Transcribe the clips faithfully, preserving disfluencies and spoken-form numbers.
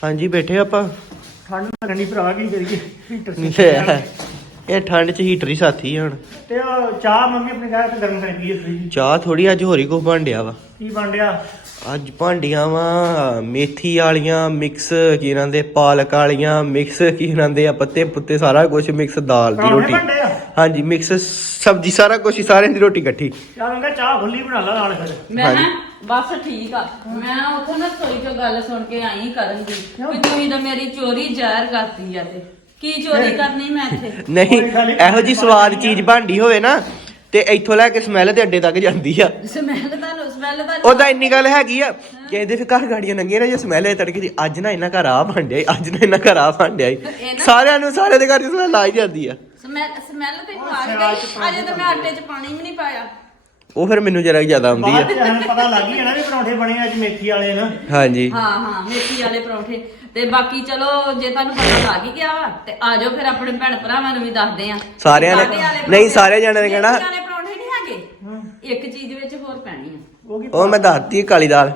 ਹਾਂਜੀ ਬੈਠੇ ਆਪਾਂ। ਠੰਡ ਲੱਗਣੀ ਭਰਾ ਕੀ ਕਰੀਏ ਹੀਟਰ ਇਹ ਠੰਡ 'ਚ ਹੀਟਰ ਹੀ ਸਾਥੀ ਹੁਣ। ਤੇ ਉਹ ਚਾਹ ਮੰਮੀ ਆਪਣੇ ਘਰ ਤੇ ਗਰਮ ਕਰ ਪੀਏ ਫ੍ਰਿਜ। ਚਾਹ ਥੋੜੀ ਅੱਜ ਹੋਰੀ ਕੁਛ ਬਣ ਡਿਆ ਵਾ। ਕੀ ਬਣ ਡਿਆ? ਅੱਜ ਭਾਂਡੀਆਂ ਵਾ ਮੇਥੀ ਵਾਲੀਆਂ ਮਿਕਸ ਕੀ ਨਾਂਦੇ, ਪਾਲਕ ਵਾਲੀਆਂ ਮਿਕਸ ਕੀ ਨਾਂਦੇ ਆ, ਪੱਤੇ ਪੁੱਤੇ ਸਾਰਾ ਕੁਝ ਮਿਕਸ, ਦਾਲ ਦੀ ਰੋਟੀ। ਹਾਂਜੀ ਮਿਕਸ ਸਬਜ਼ੀ ਸਾਰਾ ਕੁਝ ਹੀ, ਸਾਰਿਆਂ ਦੀ ਰੋਟੀ ਇਕੱਠੀ। ਚੱਲ ਮੈਂ ਚਾਹ ਖੁੱਲੀ ਬਣਾ ਲਾ ਨਾਲ ਫਿਰ। ਮੈਂ ਨਾ ਬਸ ਠੀਕ ਆ। ਮੈਂ ਉੱਥੇ ਨਾ ਸੋਈ ਚੋਂ ਗੱਲ ਸੁਣ ਕੇ ਆਈ ਕਰਨ ਦੀ ਵੀ ਤੁਸੀਂ ਤਾਂ ਮੇਰੀ ਚੋਰੀ ਜ਼ਾਹਿਰ ਕਰਤੀ ਆ। ਤੇ ਕੀ ਚੋਰੀ ਕਰਨੀ ਮੈਂ ਇੱਥੇ? ਨਹੀਂ ਇਹੋ ਜੀ ਸਵਾਦ ਚੀਜ਼ ਬਣਦੀ ਹੋਵੇ ਨਾ ਤੇ ਇੱਥੋਂ ਲੈ ਕੇ ਸਮੈਲ ਤੇ ਅੱਡੇ ਤੱਕ ਜਾਂਦੀ ਆ। ਸਮੈਲ ਦਾ ਸਮੈਲ ਦਾ ਉਹਦਾ ਇੰਨੀ ਗੱਲ ਹੈਗੀ ਆ ਕਿ ਇਹਦੇ ਫਿਰ ਘਰ ਗਾੜੀਆਂ ਲੰਗੀਆਂ ਨਾ ਜੇ ਸਮੈਲ ਹੈ ਤੜਕੇ ਦੀ, ਅੱਜ ਨਾ ਇਹਨਾਂ ਘਰ ਆ ਬਣ ਡਿਆ, ਅੱਜ ਨਾ ਇਹਨਾਂ ਘਰ ਆ ਬਣ ਡਿਆ, ਸਾਰਿਆਂ ਨੂੰ ਸਾਰੇ ਦੇ ਘਰ ਦੀ ਸਮੈਲ ਆ ਹੀ ਜਾਂਦੀ ਆ। ਸਮੈਲ ਸਮੈਲ ਤੇ ਆ ਗਈ। ਅਜੇ ਤਾਂ ਮੈਂ ਆਟੇ 'ਚ ਪਾਣੀ ਵੀ ਨਹੀਂ ਪਾਇਆ। ਉਹ ਫਿਰ ਮੈਨੂੰ ਜਰਾ ਜ਼ਿਆਦਾ ਆਉਂਦੀ ਆ। ਬਾਅਦ ਪਤਾ ਲੱਗ ਹੀ ਜਾਣਾ ਵੀ ਪਰੌਂਠੇ ਬਣੇ ਅੱਜ ਮੇਥੀ ਵਾਲੇ ਨਾ। ਹਾਂਜੀ ਹਾਂ ਹਾਂ ਮੇਥੀ ਵਾਲੇ ਪਰੌਂਠੇ। ਤੇ ਬਾਕੀ ਚਲੋ ਜੇ ਤੁਹਾਨੂੰ ਪਤਾ ਲੱਗ ਹੀ ਗਿਆ ਵਾ ਤੇ ਆ ਜਾਓ ਫਿਰ ਆਪਣੇ ਭੈਣ ਭਰਾਵਾਂ ਨੂੰ ਵੀ ਦੱਸਦੇ ਆ। ਸਾਰਿਆਂ ਨੇ ਨਹੀਂ, ਸਾਰੇ ਜਣਿਆਂ ਨੇ ਕਹਿਣਾ ਮੇਥੀ ਵਾਲੇ ਪਰੌਂਠੇ ਨਹੀਂ ਹੈਗੇ, ਇੱਕ ਚੀਜ਼ ਵਿੱਚ ਹੋਰ ਪੈਣੀ ਆ। ਉਹ ਉਹ ਮੈਂ ਦੱਸਤੀ ਕਾਲੀ ਦਾਲ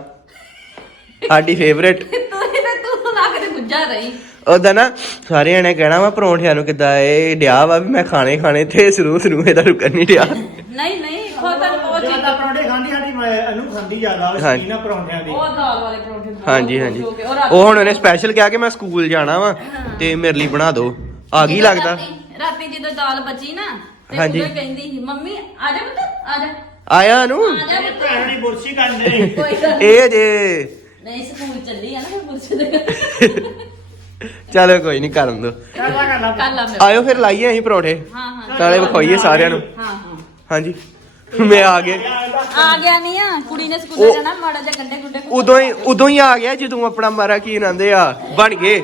ਸਾਡੀ ਫੇਵਰੇਟ। ਤੂੰ ਇਹਨੇ ਤੂੰ ਨਾ ਕਦੇ ਗੁੱਜਾ ਰਹੀ। ਉਹਦਾ ਨਾ ਸਾਰੇ ਜਣੇ ਕਹਿਣਾ ਵਾ ਪਰੌਂਠਿਆਂ ਨੂੰ ਕਿੱਦਾਂ ਇਹ ਡਿਆ ਵਾ ਵੀ ਮੈਂ ਖਾਣੇ ਖਾਣੇ ਤੇ ਸ਼ੁਰੂ ਸ਼ੁਰੂ ਇਹਦਾ ਰੁਕਣ ਨਹੀਂ ਡਿਆ। ਨਹੀਂ ਨਹੀਂ ਖੁਦ ਉਹ ਚੀਜ਼ ਜਿਆਦਾ ਪਰੌਂਠੇ ਖਾਂਦੀ ਸਾਡੀ ਅਨੂ ਖਾਂਦੀ ਜ਼ਿਆਦਾ ਵਾ ਨਾ ਪਰੌਂਠਿਆਂ ਦੀ। ਉਹ ਦਾਲ ਵਾਲੇ ਪਰੌਂਠੇ ਬਹੁਤ ਹਾਂਜੀ ਹਾਂਜੀ ਖੁਸ਼ ਹੋ ਕੇ ਉਹ ਹੁਣ ਉਹਨੇ ਸਪੈਸ਼ਲ ਕਿਹਾ ਕਿ ਮੈਂ ਸਕੂਲ ਜਾਣਾ ਵਾ ਤੇ ਮੇਰੇ ਲਈ ਬਣਾ ਦਿਓ। ਆ ਗਈ ਲੱਗਦਾ ਰਾਤੀ- ਰਾਤੀ ਜਦੋਂ ਦਾਲ ਬਚੀ ਨਾ ਤੇ ਹਾਂਜੀ। ਉਹ ਕਹਿੰਦੀ ਸੀ ਮੰਮੀ ਆ ਜਾ ਪੁੱਤ ਆ ਜਾ ਆਇਆ ਨੂੰ ਆ ਜਾ ਪੁੱਤ। ਭੈਣ ਦੀ ਬੁਰਸ਼ੀ ਕਰਦੇ ਕੋਈ ਗੱਲ ਇਹ ਜੇ ਨਹੀਂ ਸਕੂਲ ਚੱਲੀ ਆ ਨਾ ਪੁੱਛ ਦੇ। ਚਲੋ ਕੋਈ ਨਹੀਂ ਕਰਨ ਦੋ। ਚੱਲ ਲਾ ਕਰ ਲਾ ਕੱਲ ਆ ਮੈਂ ਆਇਓ ਫਿਰ ਲਾਈਏ ਅਸੀਂ ਪਰੌਂਠੇ ਹਾਂ ਹਾਂ ਨਾਲੇ ਵਿਖਾਈਏ ਸਾਰਿਆਂ ਨੂੰ। ਹਾਂ ਹਾਂ ਹਾਂਜੀ ਮੈਂ ਆ ਗਿਆ। ਆ ਗਿਆ ਨਹੀਂ ਆ ਕੁੜੀ ਨੇ ਸਕੂਲ ਜਾਣਾ, ਮਾੜਾ ਜਿਹਾ ਗੰਡੇ ਗੁੱਡੇ ਉਦੋਂ ਹੀ ਉਦੋਂ ਹੀ ਆ ਗਿਆ ਜਦੋਂ ਆਪਣਾ ਮਾਰਾ ਕੀ ਨਾਂਦੇ ਆ ਬਣ ਗਏ।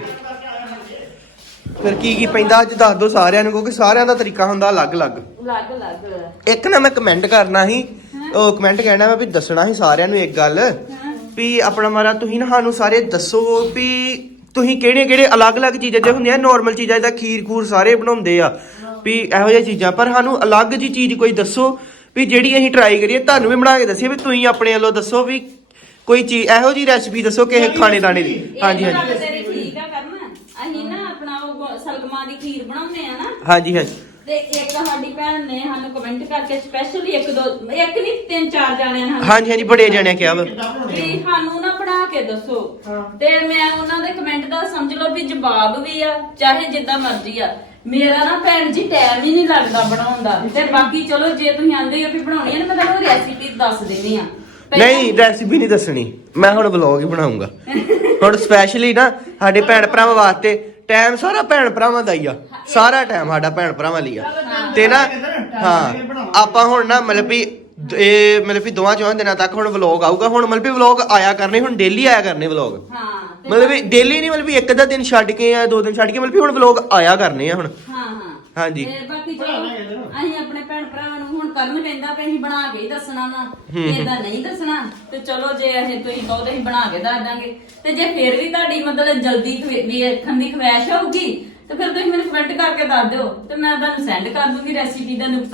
ਫਿਰ ਕੀ ਕੀ ਪੈਂਦਾ ਅੱਜ ਦੱਸ ਦੋ ਸਾਰਿਆਂ ਨੂੰ, ਕਿਉਂਕਿ ਸਾਰਿਆਂ ਦਾ ਤਰੀਕਾ ਹੁੰਦਾ ਅਲੱਗ-ਅਲੱਗ। ਲੱਗ ਲੱਗ ਇੱਕ ਨਾ ਮੈਂ ਕਮੈਂਟ ਕਰਨਾ ਸੀ, ਉਹ ਕਮੈਂਟ ਕਹਿਣਾ ਮੈਂ ਵੀ ਦੱਸਣਾ ਸੀ ਸਾਰਿਆਂ ਨੂੰ ਇੱਕ ਗੱਲ ਵੀ ਆਪਣਾ ਮਾਰਾ ਤੁਸੀਂ ਨਾ ਸਾਨੂੰ ਸਾਰੇ ਦੱਸੋ ਵੀ ਤੁਸੀਂ ਕਿਹੜੇ ਕਿਹੜੇ ਅਲੱਗ-ਅਲੱਗ ਚੀਜ਼ਾਂ ਜੇ ਹੁੰਦੀਆਂ ਨੋਰਮਲ ਚੀਜ਼ਾਂ ਜਿੱਦਾਂ ਖੀਰ ਖੂਰ ਸਾਰੇ ਬਣਾਉਂਦੇ ਆ ਵੀ ਇਹੋ ਜਿਹੀਆਂ ਚੀਜ਼ਾਂ, ਪਰ ਸਾਨੂੰ ਅਲੱਗ ਜੀ ਚੀਜ਼ ਕੋਈ ਦੱਸੋ ਵੀ ਜਿਹੜੀ ਅਸੀਂ ਟਰਾਈ ਕਰੀਏ, ਤੁਹਾਨੂੰ ਵੀ ਬਣਾ ਕੇ ਦੱਸੀਏ ਵੀ ਤੁਸੀਂ ਆਪਣੇ ਵੱਲੋਂ ਦੱਸੋ ਵੀ ਕੋਈ ਚੀਜ਼ ਇਹੋ ਜੀ ਰੈਸਪੀ ਦੱਸੋ ਕਿਸੇ ਖਾਣੇ ਦਾਣੇ ਦੀ। ਹਾਂਜੀ ਹਾਂਜੀ ਤੇਰੀ ਠੀਕ ਆ ਕਰਨ। ਅਸੀਂ ਨਾ ਆਪਣਾ ਉਹ ਸਲਗਮਾਂ ਦੀ ਖੀਰ ਬਣਾਉਂਦੇ ਆ ਨਾ। ਹਾਂਜੀ ਹਾਂਜੀ ਤੇ ਇੱਕ ਸਾਡੀ ਭੈਣ ਨੇ ਸਾਨੂੰ ਕਮੈਂਟ ਕਰਕੇ ਸਪੈਸ਼ਲੀ ਇੱਕ ਦੋ ਇੱਕ ਨਹੀਂ ਤਿੰਨ ਚਾਰ ਜਾਣਿਆਂ ਨੇ ਹਾਂਜੀ ਹਾਂਜੀ ਬੜੇ ਜਣਿਆਂ ਕਿਹਾ ਵਾ ਵੀ ਸਾਨੂੰ ਨਾ ਬਣਾ ਕੇ ਦੱਸੋ। ਤੇ ਮੈਂ ਉਹਨਾਂ ਦੇ ਕਮੈਂਟ ਦਾ ਸਮਝ ਲਓ ਵੀ ਜਵਾਬ ਵੀ ਆ ਚਾਹੇ ਜਿੱਦਾਂ ਮਰਜ਼ੀ ਆ। ਮੇਰਾ ਨਾ ਭੈਣ ਜੀ ਟਾਈਮ ਹੀ ਨਹੀਂ ਲੱਗਦਾ ਬਣਾਉਣ ਦਾ। ਤੇ ਬਾਕੀ ਚਲੋ ਜੇ ਤੁਸੀਂ ਆਂਦੇ ਹੋ ਵੀ ਬਣਾਉਣੀ ਹੈ ਨਾ ਮੈਂ ਤੁਹਾਨੂੰ ਰੈਸਿਪੀ ਦੱਸ ਦੇਣੀ ਆ। ਨਹੀਂ ਰੈਸਿਪੀ ਨਹੀਂ ਦੱਸਣੀ, ਮੈਂ ਹੁਣ ਵਲੌਗ ਹੀ ਬਣਾਉਂਗਾ ਹੁਣ ਸਪੈਸ਼ਲੀ ਨਾ ਸਾਡੇ ਭੈਣ ਭਰਾਵਾਂ ਵਾਸਤੇ। ਟਾਈਮ ਸਾਰਾ ਭੈਣ ਭਰਾਵਾਂ ਦਾ ਹੀ ਆ, ਸਾਰਾ ਟਾਈਮ ਸਾਡਾ ਭੈਣ ਭਰਾਵਾਂ ਲਈ ਆ। ਤੇ ਨਾ ਹਾਂ ਆਪਾਂ ਹੁਣ ਨਾ ਮਤਲਬ ਵੀ ਇਹ ਮਤਲਬ ਵੀ ਦੋਵਾਂ ਚੌਹਾਂ ਦਿਨਾਂ ਤੱਕ ਹੁਣ ਵਲੌਗ ਆਊਗਾ। ਹੁਣ ਮਤਲਬ ਵੀ ਵਲੌਗ ਆਇਆ ਕਰਨੇ, ਹੁਣ ਡੇਲੀ ਆਇਆ ਕਰਨੇ ਵਲੌਗ। ਹਾਂ ਮਤਲਬ ਵੀ ਡੇਲੀ ਨਹੀਂ, ਮਤਲਬ ਵੀ ਇੱਕ ਅੱਧਾ ਦਿਨ ਛੱਡ ਕੇ ਆ ਦੋ ਦਿਨ ਛੱਡ ਕੇ ਮਤਲਬ ਵੀ ਹੁਣ ਵਲੌਗ ਆਇਆ ਕਰਨੇ ਆ ਹੁਣ। ਹਾਂ ਹਾਂ ਹਾਂਜੀ ਤੇ ਬਾਕੀ ਚਲੋ ਅਸੀਂ ਆਪਣੇ ਭੈਣ ਭਰਾਵਾਂ ਨੂੰ ਹੁਣ ਕਰਨ ਕਹਿੰਦਾ ਕਿ ਅਸੀਂ ਬਣਾ ਕੇ ਹੀ ਦੱਸਣਾ ਵਾ, ਏਦਾਂ ਨਹੀਂ ਦੱਸਣਾ। ਤੇ ਚਲੋ ਜੇ ਇਹ ਤੁਸੀਂ ਕਹੋ ਤੇ ਅਸੀਂ ਬਣਾ ਕੇ ਦੱਸ ਦਾਂਗੇ। ਤੇ ਜੇ ਫਿਰ ਵੀ ਤੁਹਾਡੀ ਮਤਲਬ ਜਲਦੀ ਵੇਖਣ ਦੀ ਖਵਾਇਸ਼ ਹੋਊਗੀ ਤੇ ਫਿਰ ਤੁਸੀਂ ਮੈਨੂੰ ਕਮੈਂਟ ਕਰਕੇ ਦੱਸ ਦਿਓ ਤੇ ਮੈਂ ਤੁਹਾਨੂੰ ਸੈਂਡ ਕਰ ਦੂੰਗੀ ਰੈਸਿਪੀ ਦਾ ਨੁਕਤਾ।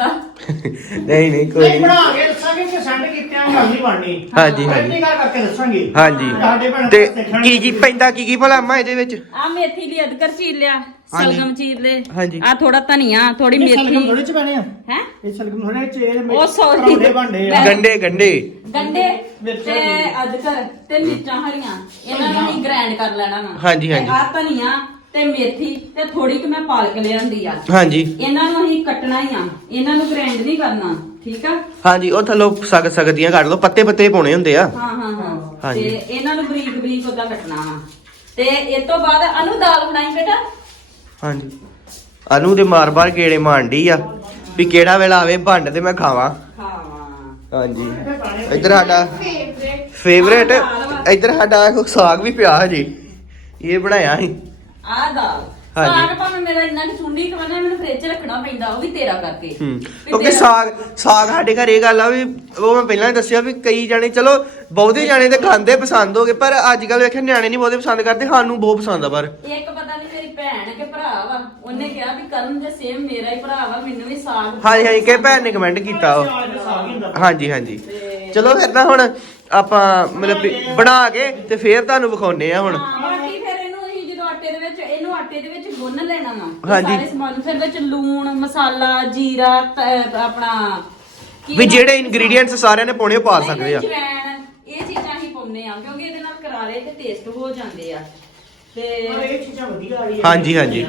ਨਹੀਂ ਨਹੀਂ ਕੋਈ ਨਹੀਂ ਨਹੀਂ ਬਣਾ ਕੇ ਦੱਸਾਂਗੇ ਕਿ ਸੈਂਡ ਕੀਤਿਆਂ ਗੱਲ ਨਹੀਂ ਬਣਨੀ। ਹਾਂਜੀ ਹਾਂਜੀ ਨਹੀਂ ਕਰ ਕਰਕੇ ਦੱਸਾਂਗੇ। ਹਾਂਜੀ ਸਾਡੇ ਭੈਣ ਤੇ ਕੀ ਕੀ ਪੈਂਦਾ ਕੀ ਕੀ ਭਲਾ ਅੰਮਾ ਇਹਦੇ ਵਿੱਚ? ਆ ਮੇਥੀ ਲਈ ਅਦਰਕ ਚੀਰ ਲਿਆ, ਹਾਂਜੀ। ਸਲਗਮ ਚੀਰ ਲੈ, ਹਾਂਜੀ। ਆ ਥੋੜਾ ਧਨੀਆ, ਥੋੜੀ ਸਲਗਮ ਮੇਥੀ ਥੋੜੇ ਚ ਪੈਣੇ ਆ। ਹੈ ਇਹ ਸਲਗਮ ਥੋੜੇ ਚ ਇਹ ਉਹ sorry। ਪਰੌਂਠੇ ਬਣਦੇ ਆ। ਗੰਡੇ ਗੰਡੇ ਗੰਡੇ ਮਿਰਚਾਂ ਤੇ ਵੀ। ਅਦਰਕ ਤੇ ਮਿਰਚਾਂ ਹਰੀਆਂ ਇਹਨਾਂ ਨੂੰ ਅਸੀਂ ਗ੍ਰਾਈਂਡ ਕਰ ਲੈਣਾ ਵਾ। ਹਾਂਜੀ, ਹਾਂਜੀ। ਆ ਧਨੀਆ ਤੇ ਮੇਥੀ ਤੇ ਥੋੜੀ ਕਿ ਮੈਂ ਪਾਲਕ ਲਿਆਂਦੀ ਆ। ਹਾਂਜੀ ਇਹਨਾਂ ਨੂੰ ਅਸੀਂ ਕੱਟਣਾ ਹੀ ਆ, ਇਹਨਾਂ ਨੂੰ ਗ੍ਰਾਈਂਡ ਨਹੀਂ ਕਰਨਾ। ਠੀਕ ਆ। ਹਾਂਜੀ ਉਹ ਥੱਲੋਂ ਸਗ ਸਕਦੀਆਂ ਕੱਢ ਲਓ, ਪੱਤੇ ਪੱਤੇ ਪਾਉਣੇ ਹੁੰਦੇ ਆ। ਹਾਂ ਹਾਂ ਹਾਂ ਹਾਂਜੀ। ਤੇ ਇਹਨਾਂ ਨੂੰ ਬਰੀਕ ਬਰੀਕ ਉਦਾਂ ਕੱਟਣਾ ਵਾ। ਤੇ ਇਸ ਤੋਂ ਬਾਅਦ ਅਨੂ ਦਾਲ ਬਣਾਈ ਬੇਟਾ। ਹਾਂਜੀ ਅਨੂ ਦੇ ਮਾਰ ਬਾਰ ਗੇੜੇ ਮਾਰਦੀ ਆ ਵੀ ਕਿਹੜਾ ਵੇਲਾ ਆਵੇ ਭੰਡ ਤੇ ਮੈਂ ਖਾਵਾਂ। ਖਾਵਾਂ ਹਾਂਜੀ ਇੱਧਰ ਸਾਡਾ ਫੇਵਰੇਟ, ਇੱਧਰ ਸਾਡਾ ਸਾਗ ਵੀ ਪਿਆ ਹਜੀ, ਇਹ ਬਣਾਇਆ ਸੀ। ਆ ਦਾਲ ਹਾਂਜੀ। ਸਾਗ ਭਾਵੇਂ ਮੇਰਾ ਇੰਨਾ ਕਿ ਸੁੰਡੀ ਕਵਨਾ ਮੈਨੂੰ ਫ੍ਰਿਜ 'ਚ ਰੱਖਣਾ ਪੈਂਦਾ, ਉਹ ਵੀ ਤੇਰਾ ਕਰਕੇ। ਹੂੰ ਵੀ ਕਿਉਂਕਿ ਤੇਰਾ- ਸਾਗ ਸਾਗ ਸਾਡੇ ਘਰ ਇਹ ਗੱਲ ਆ ਵੀ ਉਹ ਮੈਂ ਪਹਿਲਾਂ ਹੀ ਦੱਸਿਆ ਵੀ ਕਈ ਜਾਣੇ ਚਲੋ ਬਹੁਤੇ ਜਾਣੇ ਤੇ ਖਾਂਦੇ ਪਸੰਦ ਹੋਗੇ, ਪਰ ਅੱਜ ਕੱਲ ਵੇਖਿਆ ਨਿਆਣੇ ਨਹੀਂ ਬਹੁਤੇ ਪਸੰਦ ਕਰਦੇ, ਸਾਨੂੰ ਬਹੁਤ ਪਸੰਦ ਆ। ਪਰ ਇੱਕ ਪਤਾ ਨਹੀਂ ਮੇਰੀ ਭੈਣ ਕੇ ਭਰਾ ਵਾ, ਉਹਨੇ ਕਿਹਾ ਵੀ ਕਰਨ ਜੇ ਸੇਮ ਮੇਰਾ ਹੀ ਭਰਾ ਵਾ, ਮੈਨੂੰ ਵੀ ਸਾਗ। ਹਾਂਜੀ ਹਾਂਜੀ ਕਿ ਭੈਣ ਨੇ ਕਮੈਂਟ ਕੀਤਾ ਉਹ। ਹਾਂਜੀ ਹਾਂਜੀ ਚਲੋ ਫਿਰ ਨਾ ਹੁਣ ਆਪਾਂ ਮਤਲਬ ਵੀ ਬਣਾ ਕੇ ਤੇ ਫੇਰ ਤੁਹਾਨੂੰ ਵਿਖਾਉਨੇ ਆ ਹੁਣ। ਹਾਂ, ਬਾਕੀ ਫਿਰ ਇਹਨੂੰ ਆਟੇ ਦੇ ਵਿੱਚ ਇਹਨੂੰ ਆਟੇ ਦੇ ਵਿੱਚ ਗੁੰਨ ਲੈਣਾ ਵਾ ਇਹ ਹਾਂਜੀ। ਸਾਰੇ ਸਮਾਨ ਨੂੰ। ਫਿਰ ਵਿੱਚ ਲੂਣ ਮਸਾਲਾ ਜੀਰਾ ਤ- ਆਪਣਾ ਕੀ ਵੀ ਜਿਹੜੇ ਇਨਗਰੀਡੀਅੰਟਸ ਸਾਰਿਆਂ ਨੇ ਪਾਉਣੇ ਉਹ ਪਾ ਨਹੀਂ, ਸਕਦੇ ਆ। ਅਜਵਾਇਣ, ਇਹ ਚੀਜ਼ਾਂ ਹੀ ਪਾਉਂਦੇ ਆ ਕਿਉਂਕਿ ਇਹਦੇ ਨਾਲ ਕਰਾਰੇ ਤੇ ਟੇਸਟ ਹੋ ਜਾਂਦੇ ਆ ਤੇ ਪਰ ਇਹ ਚੀਜ਼ਾਂ ਵਧੀਆ ਆ ਹਾਂਜੀ, ਹਾਂਜੀ।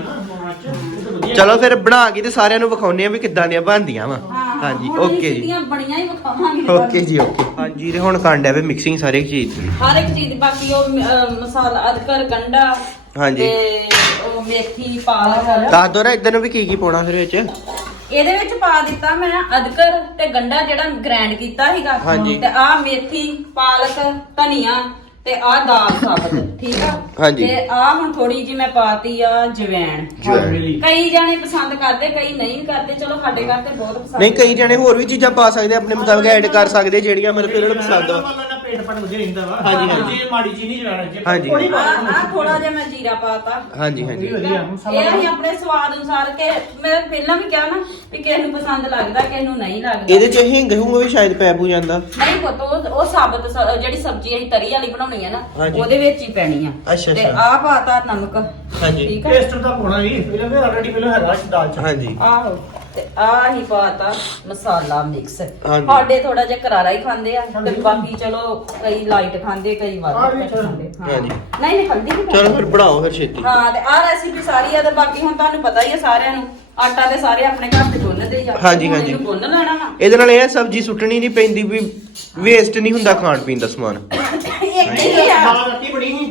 ਚਲੋ ਫਿਰ ਬਣਾ ਕੇ ਤੇ ਸਾਰਿਆਂ ਨੂੰ ਵਿਖਾਉਨੇ ਆ ਵੀ ਕਿੱਦਾਂ ਦੀਆਂ ਬਣਦੀਆਂ ਵਾ ਹਾਂ, ਹਾਂਜੀ ਹੁਣ ਅਸੀਂ ਓਕੇ ਜੀ ਸਿੱਧੀਆਂ ਬਣੀਆਂ ਹੀ ਵਿਖਾਵਾਂਗੇ ਓਕੇ ਜੀ ਓਕੇ ਹਾਂਜੀ ਤੇ ਹੁਣ ਕਾਂਡਾ ਵੇ ਮਿਕਸਿੰਗ ਸਾਰੇ ਚੀਜ਼ ਦੀ ਹਰ ਇੱਕ ਚੀਜ਼ ਦੀ। ਬਾਕੀ ਉਹ ਅਹ, ਮਸਾਲਾ ਅਦਰਕ ਗੰਡਾ ਹਾਂਜੀ। ਤੇ ਉਹ ਮੇਥੀ ਪਾਲਕ ਦੱਸ ਦੋ ਨਾ ਇਧਰ ਨੂੰ ਵੀ ਕੀ ਕੀ ਪਾਉਣਾ ਫਿਰ ਵਿੱਚ ਇਹਦੇ ਵਿੱਚ ਪਾ ਦਿੱਤਾ ਮੈਂ ਅਦਰਕ ਤੇ ਗੰਡਾ ਜਿਹੜਾ ਗ੍ਰਾਈਂਡ ਕੀਤਾ ਸੀਗਾ ਹਾਂਜੀ। ਤੇ ਆ ਮੇਥੀ ਪਾਲਕ ਧਨੀਆ ਤੇ ਆ ਦਾਲ ਸਾਬਤ ਠੀਕ ਆ ਹਾਂਜੀ। ਤੇ ਆ ਹੁਣ ਥੋੜੀ ਜੀ ਮੈਂ ਪਾਤੀ ਆ ਜਵੈਣ। ਜਵੈਣ। ਕਈ ਜਾਣੇ ਪਸੰਦ ਕਰਦੇ ਕਈ ਨਹੀਂ ਕਰਦੇ ਚਲੋ ਸਾਡੇ ਘਰ ਤੇ ਬਹੁਤ ਪਸੰਦ ਨਹੀਂ ਕਈ ਜਣੇ ਹੋਰ ਵੀ ਚੀਜ਼ਾਂ ਪਾ ਸਕਦੇ ਆ, ਆਪਣੇ ਮੁਤਾਬਕ ਐਡ ਕਰ ਸਕਦੇ ਜਿਹੜੀਆਂ ਮਤਲਬ ਕਿ ਉਹਨਾਂ ਨੂੰ ਪਸੰਦ ਆ ਪੇਟ ਪਟ ਵਧੀਆ ਰਹਿੰਦਾ ਵਾ ਹਾਂਜੀ, ਹਾਂਜੀ। ਜੇ ਮਾੜੀ ਚੀਜ਼ ਨਹੀਂ ਜਵਾਣਾ ਜੇ ਹਾਂਜੀ। ਥੋੜੀ ਆ ਆ ਥੋੜਾ ਜਿਹਾ ਮੈਂ ਜੀਰਾ ਪਾਤਾ ਹਾਂਜੀ ਹਾਂਜੀ ਵਧੀਆ ਇਹ ਅਸੀਂ ਆਪਣੇ ਸਵਾਦ ਅਨੁਸਾਰ ਕਿ ਮੈਂ ਪਹਿਲਾਂ ਵੀ ਕਿਹਾ ਨਾ ਵੀ ਕਿਸੇ ਨੂੰ ਪਸੰਦ ਲੱਗਦਾ ਕਿਸੇ ਨੂੰ ਨਹੀਂ ਲੱਗਦਾ ਇਹਦੇ ਚ ਹਿੰਗ ਹੁੰਗ ਵੀ ਸ਼ਾਇਦ ਪੈ ਪੂ ਜਾਂਦਾ ਨਹੀਂ ਪੁੱਤ ਉਹ ਉਹ ਸਾਬਤ ਸ- ਜਿਹੜੀ ਸਬਜ਼ੀ ਅਸੀਂ ਤਰੀ ਵਾਲੀ ਬਣਾਉਣੀ ਹੈ ਨਾ ਹਾਂਜੀ। ਉਹਦੇ ਵਿੱਚ ਹੀ ਪੈਣੀ ਆ ਅੱਛਾ, ਤੇ ਅੱਛਾ। ਆ ਪਾਤਾ ਨਮਕ ਹਾਂਜੀ। ਠੀਕ ਆ ਟੇਸਟ ਤਾਂ ਹੋਣਾ ਹੀ ਪਹਿਲਾਂ ਵੀ ਆਲਰੇਡੀ ਪਹਿਲਾਂ ਹੈਗਾ ਸੀ ਦਾਲ ਚ ਹਾਂਜੀ ਆਹੋ ਤੇ ਆ ਹੀ ਪਾਤਾ ਮਸਾਲਾ ਮਿਕਸ ਹਾਂਜੀ। ਸਾਡੇ ਥੋੜਾ ਜਿਹਾ ਕਰਾਰਾ ਹੀ ਖਾਂਦੇ ਆ ਤੇ ਬਾਕੀ ਚਲੋ ਕਈ ਲਾਈਟ ਖਾਂਦੇ ਕਈ ਵੱਧ ਆਹ ਵੀ ਘੱਟ ਚਲੋ। ਖਾਂਦੇ ਹਾਂ। ਹਾਂਜੀ। ਨਹੀਂ ਨਹੀਂ ਹਲਦੀ ਵੀ ਚਲੋ ਪਾਉਂਦੇ। ਫਿਰ ਬਣਾਓ ਫਿਰ ਛੇਤੀ ਹਾਂ ਤੇ ਆ ਰੈਸਿਪੀ ਸਾਰੀ ਆ ਤੇ ਬਾਕੀ ਹੁਣ ਤੁਹਾਨੂੰ ਪਤਾ ਹੀ ਆ ਸਾਰਿਆਂ ਨੂੰ ਆਟਾ ਤੇ ਸਾਰੇ ਆਪਣੇ ਘਰ ਤੇ ਗੁੰਨਦੇ ਹੀ ਆ ਹਾਂਜੀ, ਹੁਣ ਹਾਂਜੀ। ਇਹਨੂੰ ਗੁੰਨ ਲੈਣਾ ਵਾ ਇਹਦੇ ਨਾਲ ਇਹ ਆ, ਸਬਜ਼ੀ ਸੁੱਟਣੀ ਨਹੀਂ ਪੈਂਦੀ ਵੀ ਵੇਸਟ ਨਹੀਂ ਹੁੰਦਾ ਖਾਣ ਪੀਣ ਦਾ ਸਮਾਨ ਇੱਕ ਇਹ ਆ ਦਾਲ ਰੱਤੀ ਬਣੀ ਨਹੀਂ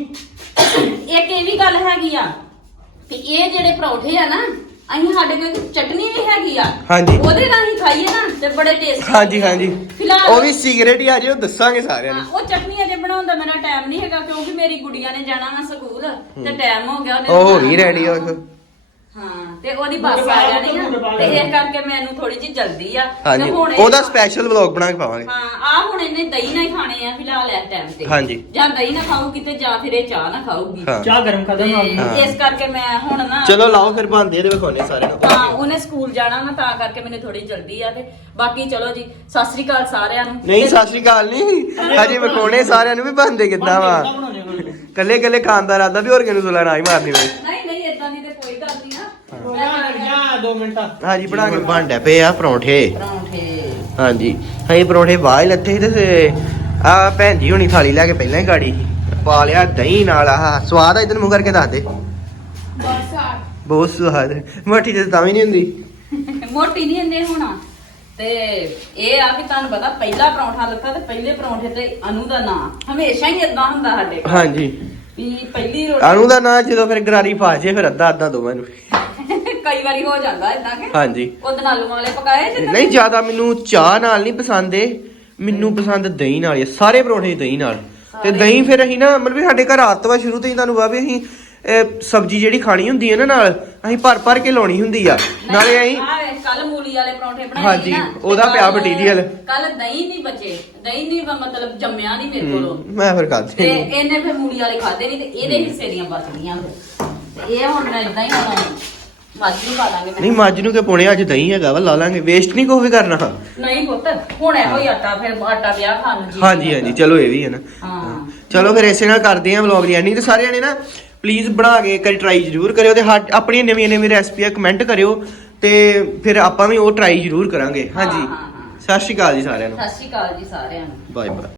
ਇੱਕ ਇਹ ਵੀ ਗੱਲ ਹੈਗੀ ਆ ਕਿ ਇਹ ਜਿਹੜੇ ਪਰੌਠੇ ਆ ਨਾ ਅਸੀਂ ਸਾਡੇ ਕੋਲ ਇੱਕ ਚਟਨੀ ਵੀ ਹੈਗੀ ਆ ਹਾਂਜੀ। ਉਹਦੇ ਨਾਲ ਹੀ ਖਾਈਏ ਨਾ ਤੇ ਬੜੇ ਟੇਸਟੀ ਹਾਂਜੀ ਹਾਂਜੀ ਫਿਲਹਾਲ ਉਹ ਵੀ ਸੀਕ੍ਰੇਟ ਹੀ ਆ ਜੇ ਉਹ ਦੱਸਾਂਗੇ ਸਾਰਿਆਂ ਹਾਂ, ਨੂੰ ਉਹ ਚਟਨੀ ਅਜੇ ਬਣਾਉਣ ਦਾ ਮੇਰਾ ਟਾਈਮ ਨਹੀਂ ਹੈਗਾ ਕਿਉਂਕਿ ਮੇਰੀ ਗੁੜੀਆ ਨੇ ਜਾਣਾ ਵਾ ਸਕੂਲ ਤੇ ਟਾਈਮ ਹੋ ਗਿਆ ਉਹਨੇ ਉਹ ਹੋ ਗਈ ਰੈਡੀ ਉਹ ਹਾਂ ਤੇ ਉਹਦੀ ਬੱਸ ਆ ਜਾਣੀ ਆ ਤੇ ਇਸ ਕਰਕੇ ਮੈਨੂੰ ਥੋੜੀ ਜਿਹੀ ਜਲਦੀ ਆ ਹਾਂਜੀ ਤੇ ਹੁਣ ਇਹ- ਉਹਦਾ ਸਪੈਸ਼ਲ ਵਲੌਗ ਬਣਾ ਕੇ ਪਾਵਾਂਗੇ ਹਾਂ ਆ ਹੁਣ ਇਹਨੇ ਦਹੀਂ ਨਾਲ ਹੀ ਖਾਣੇ ਆ ਫਿਲਹਾਲ ਇਸ ਟਾਈਮ ਤੇ ਹਾਂਜੀ। ਜਾਂ ਦਹੀਂ ਨਾ ਖਾਊਗੀ ਤੇ ਜਾਂ ਫਿਰ ਇਹ ਚਾਹ ਨਾ ਖਾਊਗੀ ਹਾਂ ਚਾਹ ਗਰਮ ਕਰ ਤੇ ਦੇਣਾ ਇਸ ਕਰਕੇ ਮੈਂ ਹੁਣ ਨਾ ਚਲੋ ਲਾਓ ਫਿਰ ਬਣਦੇ ਇਹਦੇ ਵਿਖਾਉਣੇ ਸਾਰਿਆਂ ਨੂੰ ਹਾਂ ਉਹਨੇ ਸਕੂਲ ਜਾਣਾ ਨਾ ਤਾਂ ਕਰਕੇ ਮੈਨੂੰ ਥੋੜੀ ਜਲਦੀ ਆ ਤੇ ਬਾਕੀ ਚਲੋ ਜੀ ਸਤਿ ਸ੍ਰੀ ਅਕਾਲ ਸਾਰਿਆਂ ਨੂੰ ਨਹੀਂ ਸਤਿ ਸ਼੍ਰੀ ਅਕਾਲ ਨਹੀਂ ਹਜੇ ਵਿਖਾਉਣੇ ਸਾਰਿਆਂ ਨੂੰ ਵੀ ਬਣਦੇ ਕਿੱਦਾਂ ਵਾ ਕੱਲੇ ਕੱਲੇ ਖਾਨਦਾਰ ਆਦਾ ਵੀ ਹੋਰ ਕਿਹਨੂੰ ਸੁਲਾ ਨਾ ਹੀ ਮਾਰਨੀ ਵੇ ਨਹੀਂ ਨਹੀਂ ਇਦਾਂ ਦੀ ਤੇ ਕੋਈ ਗੱਲ ਨਹੀਂ ਨਾ ਜਾਂ ਦੋ ਮਿੰਟ ਹਾਂਜੀ ਬਣਾ ਕੇ ਬਣਦਾ ਪਏ ਆ ਪਰੌਂਠੇ ਪਰੌਂਠੇ ਹਾਂਜੀ ਹਾਂ ਪਰੌਂਠੇ ਬਾਹਰ ਹੀ ਲੱਥੇ ਸੀ ਤੇ ਆ ਭੈਣ ਜੀ ਹੁਣੀ ਥਾਲੀ ਲੈ ਕੇ ਪਹਿਲਾਂ ਹੀ ਗਾੜੀ ਪਾ ਲਿਆ ਦਹੀਂ ਨਾਲ ਆਹ ਸਵਾਦ ਆ ਇਧਰ ਮੂੰਹ ਕਰਕੇ ਦੱਸ ਦੇ ਬਸ ਆ ਬਹੁਤ ਸਵਾਦ ਮੱਠੀ ਤੇ ਤਾਂ ਵੀ ਨਹੀਂ ਹੁੰਦੀ ਮੋਟੀ ਨਹੀਂ ਇੰਨੇ ਹੋਣਾ ਤੇ ਇਹ ਆ ਵੀ ਤੁਹਾਨੂੰ ਪਤਾ ਪਹਿਲਾ ਪਰੌਂਠਾ ਲੱਤਾ ਤੇ ਪਹਿਲੇ ਪਰੌਂਠੇ ਤੇ ਅਨੂ ਦਾ ਨਾਂ ਹਮੇਸ਼ਾ ਹੀ ਇਦਾਂ ਹੁੰਦਾ ਸਾਡੇ ਘਰ ਹਾਂਜੀ ਵੀ ਪਹਿਲੀ ਰੋਟੀ ਅਨੂ ਦਾ ਨਾਂ ਜਦੋਂ ਫਿਰ ਗਰਾਰੀ ਫਾ ਜੇ ਫਿਰ ਅੱਧਾ ਅੱਧਾ ਦੋਵਾਂ ਨੂੰ ਕਈ ਵਾਰੀ ਹੋ ਜਾਂਦਾ ਇਦਾਂ ਕਿ ਹਾਂਜੀ ਉਹਦੇ ਨਾਲ ਆਲੂ ਵਾਲੇ ਪਕਾਏ ਜਿੱਦਾਂ ਨਹੀਂ ਜ਼ਿਆਦਾ ਮੈਨੂੰ ਚਾਹ ਨਾਲ ਨਹੀਂ ਪਸੰਦ ਏ ਮੈਨੂੰ ਪਸੰਦ ਦਹੀਂ ਨਾਲ ਹੀ ਆ, ਸਾਰੇ ਪਰੌਂਠੇ ਦਹੀਂ ਨਾਲ ਤੇ ਦਹੀਂ ਫਿਰ ਅਸੀਂ ਨਾ ਮਤਲਬ ਵੀ ਸਾਡੇ ਘਰ ਆਤਵਾ ਸ਼ੁਰੂ ਤੋਂ ਹੀ ਤੁਹਾਨੂੰ ਵਾ ਵੀ ਅਸੀਂ ਇਹ ਸਬਜ਼ੀ ਜਿਹੜੀ ਖਾਣੀ ਹੁੰਦੀ ਹੈ ਨਾ ਨਾਲ ਅਸੀਂ ਭਰ ਭਰ ਕੇ ਲਾਉਣੀ ਹੁੰਦੀ ਆ ਨਾਲੇ ਅਸੀਂ ਕੱਲ ਮੂਲੀ ਵਾਲੇ ਪਰੌਂਠੇ ਬਣਾਏ ਹਾਂਜੀ, ਸੀ ਨਾ, ਉਹਦਾ ਤੇ ਪਿਆ ਕੱਲ੍ਹ- material। ਕੱਲ੍ਹ ਦਹੀਂ ਨਹੀਂ ਬਚੇ ਦਹੀਂ ਨਹੀਂ ਬ- ਮਤਲਬ ਜੰਮਿਆ ਨਹੀਂ ਮੇਰੇ ਕੋਲੋਂ ਮੈਂ ਫਿਰ ਤੇ ਖਾਦੇ ਇਹਨੇ ਫਿਰ ਮੂਲੀ ਵਾਲੇ ਖਾਦੇ ਨਹੀਂ ਤੇ ਇਹਦੇ ਹਿੱਸੇ ਦੀਆਂ ਬਚਦੀਆਂ ਫਿਰ ਤੇ ਇਹ ਹੁਣ ਮੈਂ ਇਦਾਂ ਹੀ ਹੁਣ ਮੱਝ ਨੂੰ ਪਾ ਦਾਂਗੇ ਮੈਂ ਨਹੀਂ ਮੱਝ ਨੂੰ ਕਿ ਪੁਣੇ ਅੱਜ ਦਹੀਂ ਹੈਗਾ ਵਾ ਲਾ ਲਾਂਗੇ ਵੇਸਟ ਨਹੀਂ ਕੋਈ ਵੀ ਕਰਨਾ ਨਹੀਂ ਪੁੱਤ ਹੁਣ ਇਹੋ ਹੀ ਆਟਾ ਫਿਰ ਆਟਾ ਵਿਆਹ ਖਾਣ ਨੂੰ ਜੀ ਹਾਂਜੀ ਹਾਂਜੀ ਚਲੋ ਇਹ ਵੀ ਹੈ ਨਾ ਹਾਂ ਚਲੋ ਫਿਰ ਇਸੇ ਨਾਲ ਕਰਦੇ ਆਂ ਵਲੌਗ ਦੀ ਐਂਡਿੰਗ ਤੇ ਸਾਰਿਆਂ ਨੇ ਨਾ ਪਲੀਜ਼ ਬਣਾ ਕੇ ਇੱਕ ਵਾਰੀ ਟਰਾਈ ਜ਼ਰੂਰ ਕਰਿਓ ਤੇ ਸਾਡ- ਆਪਣੀਆਂ ਨਵੀਆਂ ਨਵੀਆਂ ਰੈਸਪੀਆਂ ਕਮੈਂਟ ਕਰਿਓ ਤੇ ਫਿਰ ਆਪਾਂ ਵੀ ਉਹ ਟਰਾਈ ਜ਼ਰੂਰ ਕਰਾਂਗੇ ਹਾਂਜੀ ਹਾਂ, ਹਾਂ, ਹਾਂ। ਸਤਿ ਸ਼੍ਰੀ ਅਕਾਲ ਜੀ ਸਾਰਿਆਂ ਨੂੰ ਸਤਿ ਸ਼੍ਰੀ ਅਕਾਲ ਜੀ ਸਾਰਿਆਂ ਨੂੰ ਬਾਏ ਬਾਏ